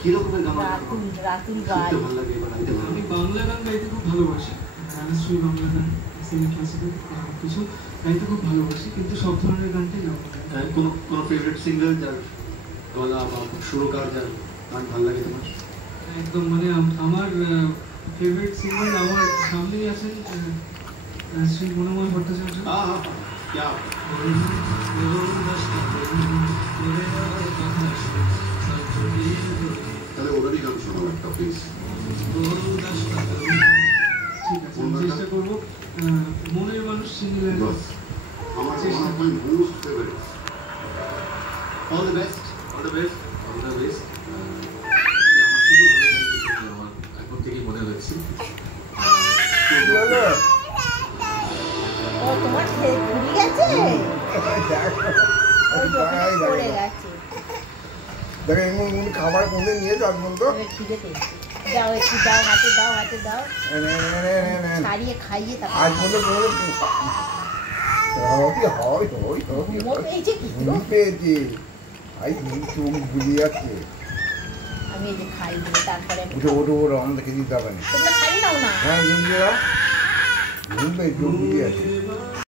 কি রকমের গান রাতুল গান ভালো লাগে বা গাইতে ভালো? আমি বাংলা গান গাইতে খুব ভালোবাসি। গানশ্রী বাংলা গান, সেমি ক্লাসিক্যাল কিছু গাইতে খুব ভালোবাসি, কিন্তু সব ধরনের গানটাই গাবো। কোন ফেভারিট সিঙ্গার যার গলা বা সুরকার যার গান ভালো লাগে তোমার? একদম মানে আমার ফেভারিট সিঙ্গার আমার সামনেই আছেন শ্রী মনোময় ভট্টাচার্য। তাহলে ওনারই গান শোনাও একটা প্লিজ। ঠিক আছে, আমি চেষ্টা করবো। মনের মানুষ সিঙ্গেল আমার most favourite. All the best, all the best, all the best. আমার শুধু ভালো লাগে, আমার এখন থেকেই মনে হচ্ছে। ও তোমার ঘুরে গেছে, পড়ে গেছে। দেখো এমন খাবার কোনদিন নিয়ে যাও বলতো। খিদে পেয়েছে, দাও একটু দাও, হাতে দাও, হাতে দাও, ছাড়িয়ে খাইয়ে তারপর আজ বলে পেয়েছি। চোখ বুঝে যাচ্ছে। আমি এই যে খাই তারপরে উঠে ওঠো ওঠো, আমাদের খেতে দিতে হবে না। তোমরা খাই নাও না। হ্যাঁ ঘুম পেয়ে চোখ বুঝে যাচ্ছে।